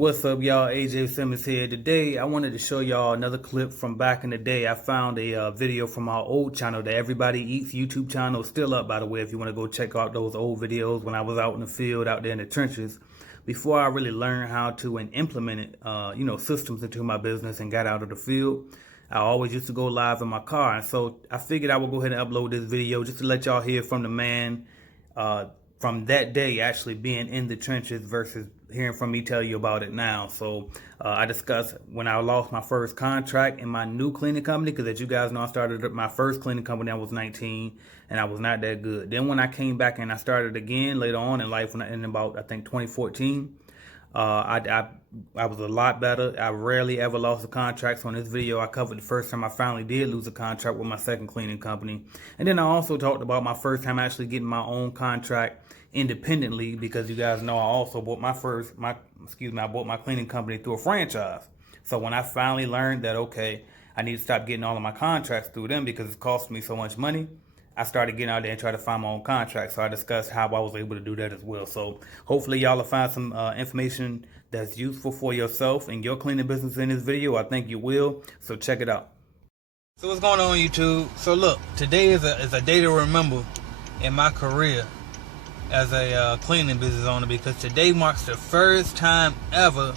What's up, y'all? AJ Simmons here. Today, I wanted to show y'all another clip from back in the day. I found a video from our old channel, the Everybody Eats YouTube channel. Still up, by the way, if you want to go check out those old videos when I was out in the field, out there in the trenches. Before I really learned how to and implemented, systems into my business and got out of the field, I always used to go live in my car. And so I figured I would go ahead and upload this video just to let y'all hear from the man from that day actually being in the trenches versus hearing from me tell you about it now. So I discussed when I lost my first contract in my new cleaning company, because as you guys know, I started my first cleaning company when I was 19 and I was not that good. Then when I came back and I started again later on in life, in about I think 2014, I was a lot better. I rarely ever lost a contract. So in this video, I covered the first time I finally did lose a contract with my second cleaning company. And then I also talked about my first time actually getting my own contract independently, because you guys know I also bought my cleaning company through a franchise. So when I finally learned that, okay, I need to stop getting all of my contracts through them because it's costing me so much money, I started getting out there and try to find my own contract. So I discussed how I was able to do that as well. So hopefully y'all will find some information that's useful for yourself and your cleaning business in this video. I think you will. So check it out. So what's going on, YouTube? So look, today is a day to remember in my career as a cleaning business owner, because today marks the first time ever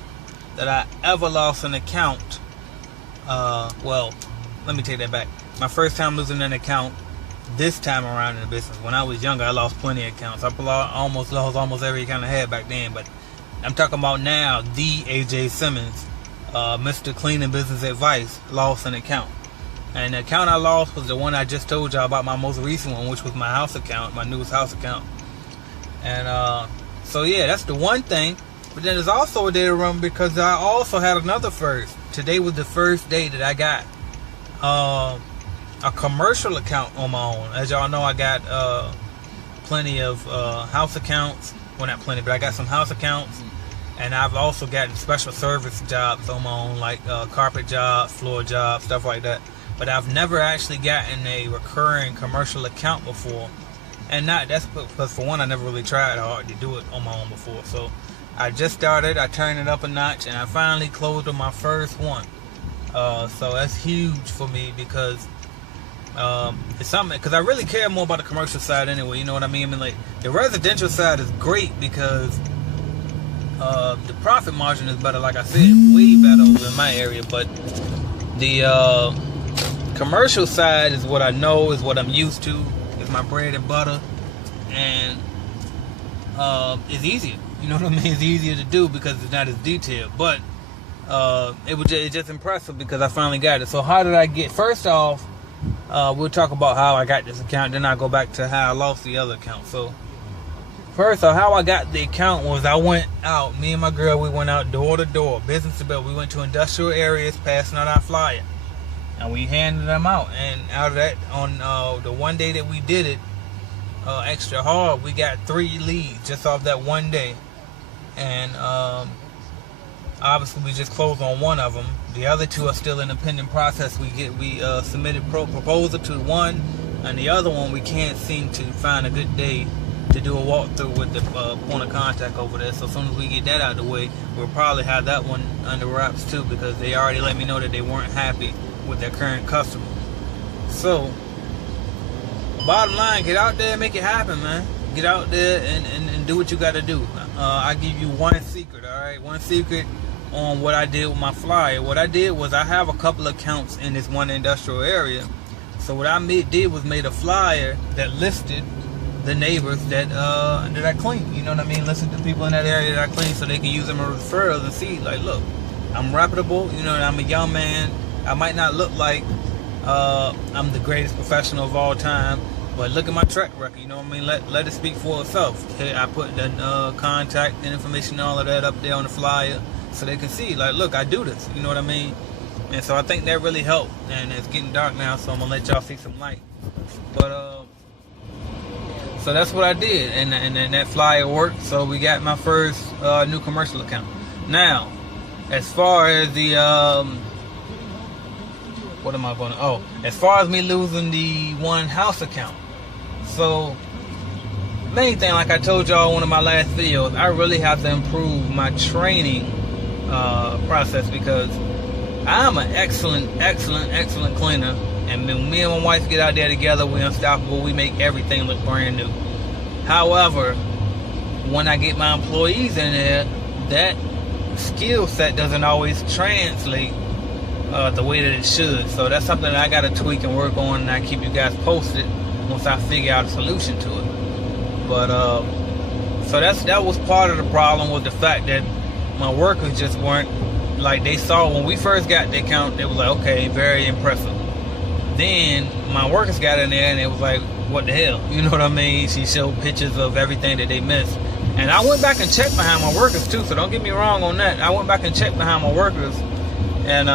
that I ever lost an account. Well, let me take that back. My first time losing an account this time around in the business. When I was younger, I lost plenty of accounts. I almost lost every account I had back then, but I'm talking about now, the AJ Simmons, Mr. Cleaning Business Advice, lost an account. And the account I lost was the one I just told y'all about, my most recent one, which was my house account, my newest house account. And so yeah, that's the one thing. But then there's also a day to remember because I also had another first. Today was the first day that I got a commercial account on my own. As y'all know, I got plenty of house accounts. Well, not plenty, but I got some house accounts. And I've also gotten special service jobs on my own, like carpet jobs, floor jobs, stuff like that. But I've never actually gotten a recurring commercial account before. And that's because, for one, I never really tried hard to do it on my own before. So I just started, I turned it up a notch, and I finally closed on my first one. So that's huge for me because it's something, because I really care more about the commercial side anyway, you know what I mean? I mean, like, the residential side is great because the profit margin is better, like I said, way better over in my area. But the commercial side is what I know, is what I'm used to, is my bread and butter, and it's easier, you know what I mean? It's easier to do because it's not as detailed. But it's just impressive because I finally got it. So how did I get? First off, we'll talk about how I got this account, then I'll go back to how I lost the other account. So first off, how I got the account was I went out, me and my girl, we went out door to door, business to business. We went to industrial areas, passing out our flyer, and we handed them out. And out of that, on the one day that we did it extra hard, we got 3 leads just off that one day. And obviously we just closed on one of them. The other 2 are still in the pending process. We submitted proposal to one, and the other one we can't seem to find a good day to do a walkthrough with the point of contact over there. So as soon as we get that out of the way, we'll probably have that one under wraps too, because they already let me know that they weren't happy with their current customer. So bottom line, get out there and make it happen, man. Get out there and do what you got to do. I give you one secret, all right? One secret on what I did with my flyer. What I did was I have a couple of accounts in this one industrial area. So what I did was made a flyer that listed the neighbors that I clean. You know what I mean? Listen to people in that area that I clean, so they can use them as referrals and see, like, look, I'm reputable. You know, I'm a young man. I might not look like I'm the greatest professional of all time, but look at my track record. You know what I mean? Let it speak for itself. Okay, I put the contact and information, all of that up there on the flyer, so they can see, like, look, I do this. You know what I mean? And so I think that really helped. And it's getting dark now, so I'm gonna let y'all see some light. But so that's what I did, and that flyer worked. So we got my first new commercial account. Now, as far as the what am I going to? Oh, as far as me losing the one house account. So main thing, like I told y'all in one of my last videos, I really have to improve my training process, because I'm an excellent cleaner, and when me and my wife get out there together, we're unstoppable. We make everything look brand new. However, when I get my employees in there, that skill set doesn't always translate the way that it should. So that's something that I got to tweak and work on, and I keep you guys posted once I figure out a solution to it. But so that was part of the problem, with the fact that my workers just weren't, like, they saw when we first got the account, they was like, okay, very impressive. Then my workers got in there and it was like, what the hell? You know what I mean? She showed pictures of everything that they missed. And I went back and checked behind my workers too, so don't get me wrong on that. I went back and checked behind my workers, and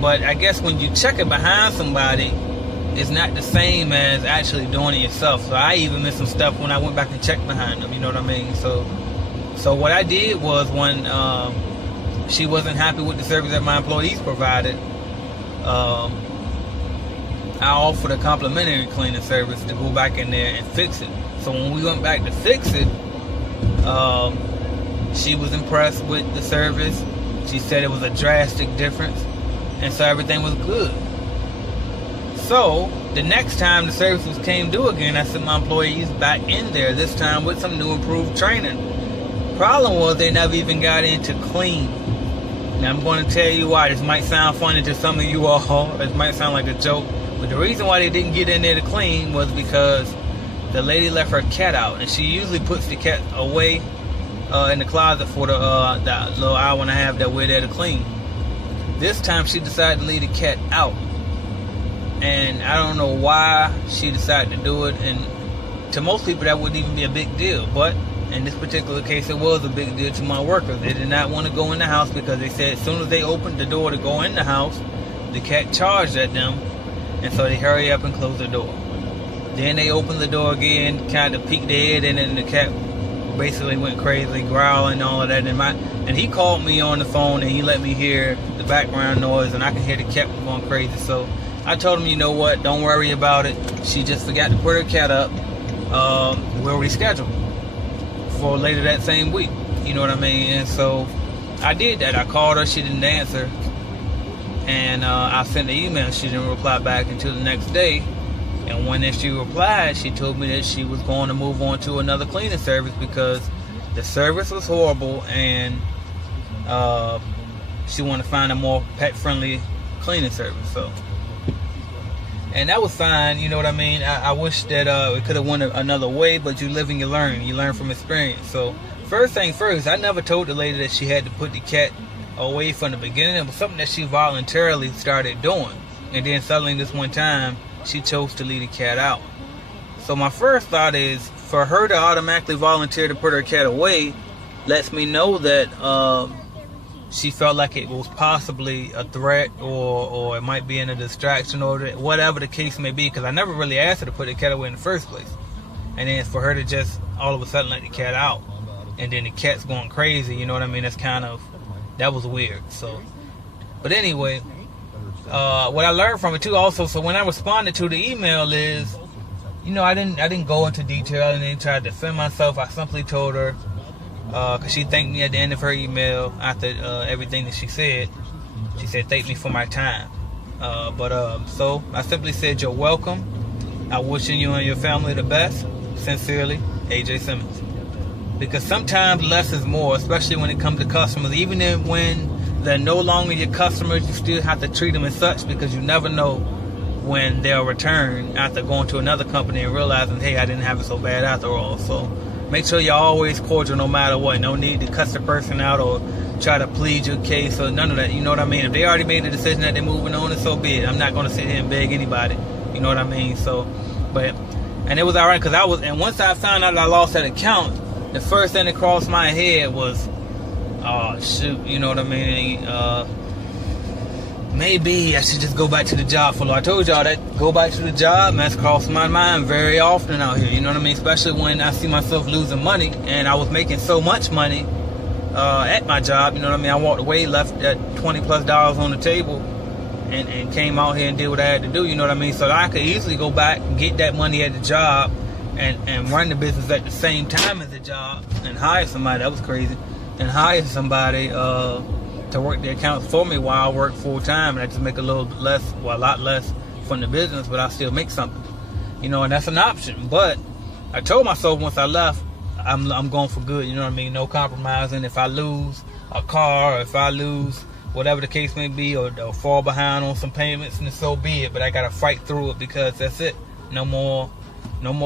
but I guess when you check it behind somebody, it's not the same as actually doing it yourself. So I even missed some stuff when I went back and checked behind them, you know what I mean? So what I did was, when she wasn't happy with the service that my employees provided, I offered a complimentary cleaning service to go back in there and fix it. So when we went back to fix it, she was impressed with the service. She said it was a drastic difference, and so everything was good. So the next time the services came due again, I sent my employees back in there, this time with some new improved training. Problem was, they never even got in to clean. Now I'm going to tell you why. This might sound funny to some of you all. It might sound like a joke, but the reason why they didn't get in there to clean was because the lady left her cat out, and she usually puts the cat away in the closet for the little hour and a half that we're there to clean. This time she decided to leave the cat out, and I don't know why she decided to do it. And to most people that wouldn't even be a big deal, but in this particular case it was a big deal to my workers. They did not want to go in the house because they said as soon as they opened the door to go in the house, the cat charged at them, and so they hurry up and close the door. Then they opened the door again, kind of peeked their head in, and the cat basically went crazy, growling and all of that. And he called me on the phone, and he let me hear the background noise, and I could hear the cat going crazy. So I told him, you know what, don't worry about it. She just forgot to put her cat up. We'll reschedule for later that same week. You know what I mean? And so I did that. I called her, she didn't answer. And I sent an email, she didn't reply back until the next day. And when she replied, she told me that she was going to move on to another cleaning service because the service was horrible, and she wanted to find a more pet-friendly cleaning service. So, and that was fine, you know what I mean? I wish that it could have went another way, but you live and you learn. You learn from experience. So first thing first, I never told the lady that she had to put the cat away from the beginning. It was something that she voluntarily started doing. And then suddenly this one time, she chose to leave the cat out. So my first thought is, for her to automatically volunteer to put her cat away lets me know that she felt like it was possibly a threat, or it might be in a distraction, or whatever the case may be, because I never really asked her to put the cat away in the first place. And then for her to just all of a sudden let the cat out, and then the cat's going crazy, you know what I mean? That was weird. So, but anyway, what I learned from it too also, so when I responded to the email is, you know, I didn't go into detail, I didn't try to defend myself. I simply told her, because she thanked me at the end of her email after everything that she said. She said, thank me for my time. So I simply said, you're welcome. I'm wishing you and your family the best. Sincerely, AJ Simmons. Because sometimes less is more, especially when it comes to customers. Even when they're no longer your customers, you still have to treat them as such, because you never know when they'll return after going to another company and realizing, hey, I didn't have it so bad after all. So make sure you're always cordial no matter what. No need to cuss the person out or try to plead your case or none of that. You know what I mean? If they already made the decision that they're moving on, and so be it. I'm not going to sit here and beg anybody. You know what I mean? So, and it was all right, because and once I found out I lost that account, the first thing that crossed my head was, oh, shoot, you know what I mean? Maybe I should just go back to the job floor. I told y'all that go back to the job, and that's crossed my mind very often out here. You know what I mean? Especially when I see myself losing money, and I was making so much money at my job. You know what I mean? I walked away, left that $20+ on the table, and came out here and did what I had to do. You know what I mean? So I could easily go back and get that money at the job and run the business at the same time as the job and hire somebody. That was crazy. and hire somebody to work the accounts for me while I work full time, and I just make a little less, well, a lot less from the business, but I still make something, you know, and that's an option. But I told myself once I left, I'm going for good, you know what I mean? No compromising. If I lose a car, or if I lose whatever the case may be, or fall behind on some payments, and so be it. But I gotta fight through it, because that's it. No more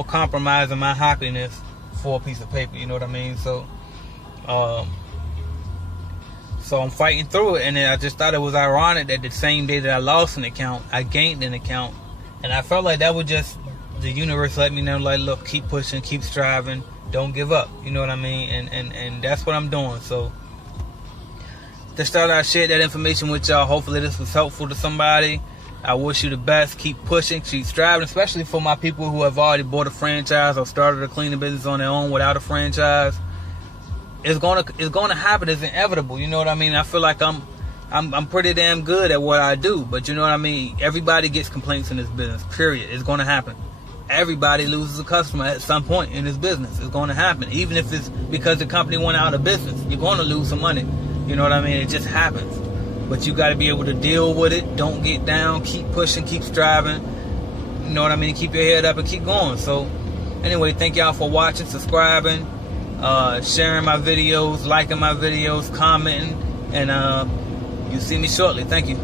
compromising my happiness for a piece of paper. You know what I mean? So I'm fighting through it, and then I just thought it was ironic that the same day that I lost an account, I gained an account, and I felt like that was just the universe let me know, like, look, keep pushing, keep striving, don't give up. You know what I mean? And that's what I'm doing. So just thought I'd share that information with y'all. Hopefully this was helpful to somebody. I wish you the best. Keep pushing, keep striving, especially for my people who have already bought a franchise or started a cleaning business on their own without a franchise. It's gonna happen. It's inevitable. You know what I mean? I feel like I'm pretty damn good at what I do, but you know what I mean? Everybody gets complaints in this business, period. It's gonna happen. Everybody loses a customer at some point in this business. It's gonna happen. Even if it's because the company went out of business, you're gonna lose some money. You know what I mean? It just happens. But you gotta be able to deal with it. Don't get down. Keep pushing, keep striving. You know what I mean? Keep your head up and keep going. So anyway, thank y'all for watching, subscribing, sharing my videos, liking my videos, commenting, and you'll see me shortly. Thank you.